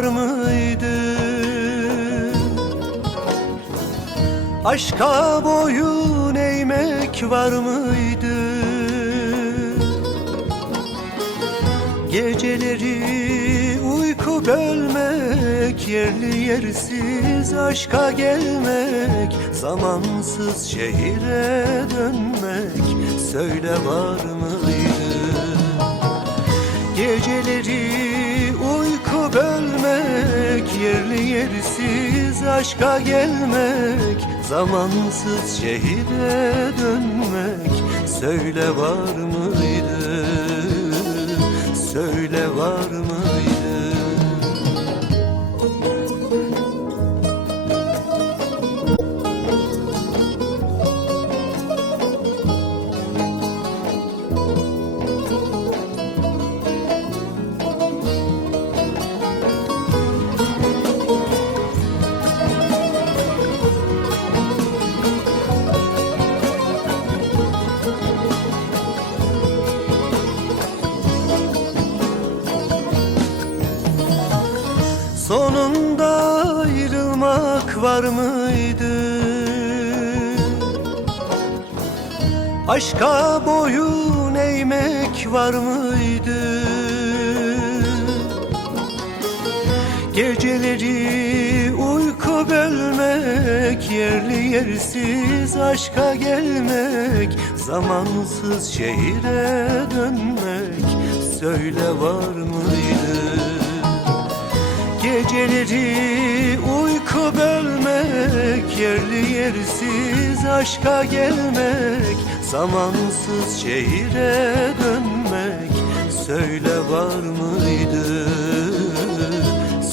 Var mıydı? Aşka boyun eğmek var mıydı? Geceleri uyku bölmek Yerli yersiz aşka gelmek Zamansız şehire dönmek Söyle var mıydı? Geceleri bölmek Yerli yersiz aşka gelmek Zamansız şehire dönmek Söyle var mıydı? Söyle var mıydı? Sonunda ayrılmak var mıydı? Aşka boyun eğmek var mıydı? Geceleri uyku bölmek Yerli yersiz aşka gelmek Zamansız şehire dönmek Söyle var mıydı? Geceleri uyku bölmek Yerli yersiz aşka gelmek Zamansız şehire dönmek Söyle var mıydı?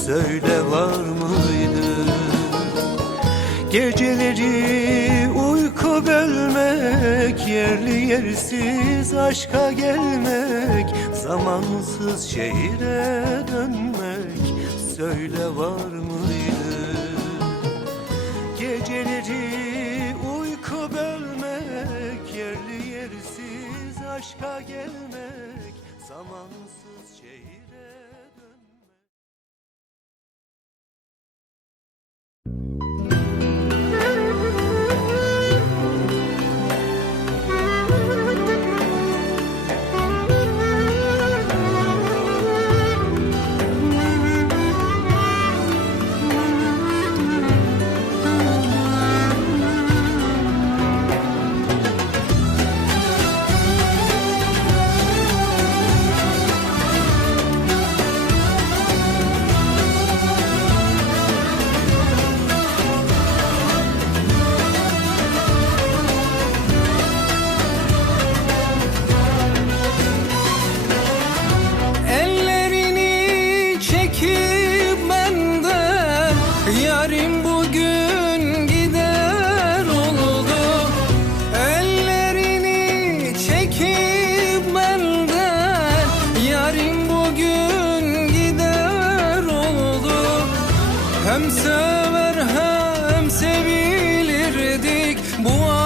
Söyle var mıydı? Geceleri uyku bölmek Yerli yersiz aşka gelmek Zamansız şehire dönmek Söyle var mıydı? Geceleri uyku bölmek Yerli yersiz aşka gelmek Zamansız şehire Bu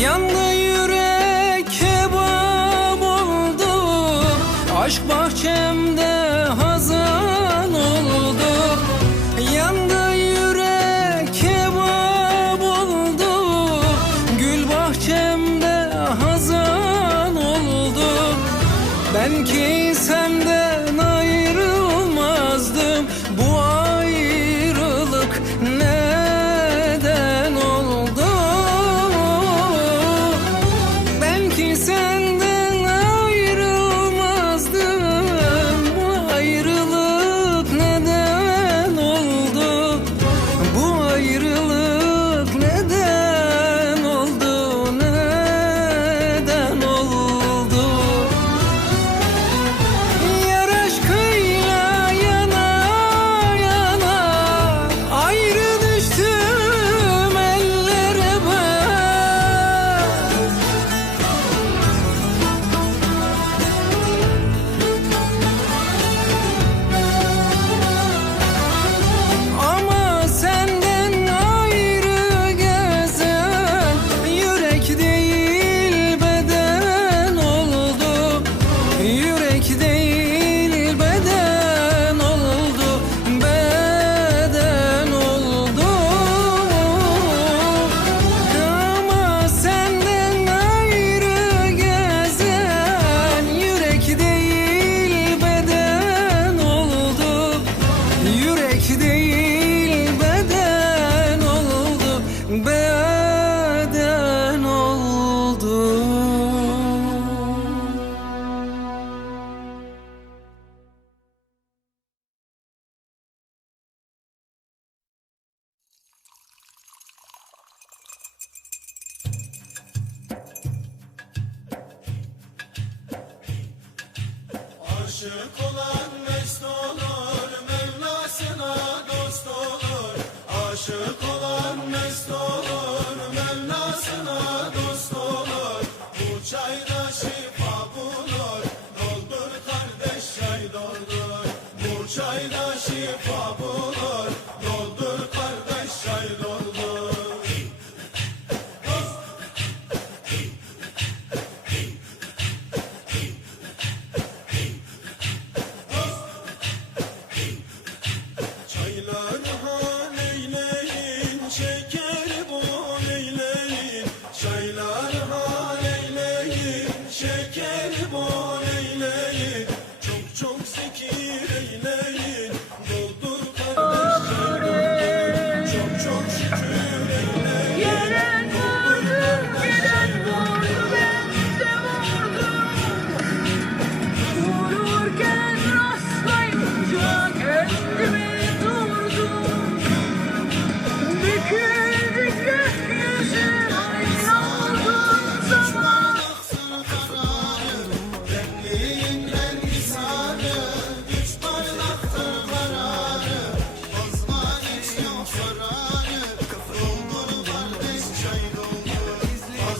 Yandı yürek kebap oldu. Aşk bana Aşık olan mest olur, Mevlasına dost olur. Aşık olan mest olur, Mevlasına dost olur. Bu çayda şifa bulur, doldur kardeş çay doldur. Bu çayda şifa bulur.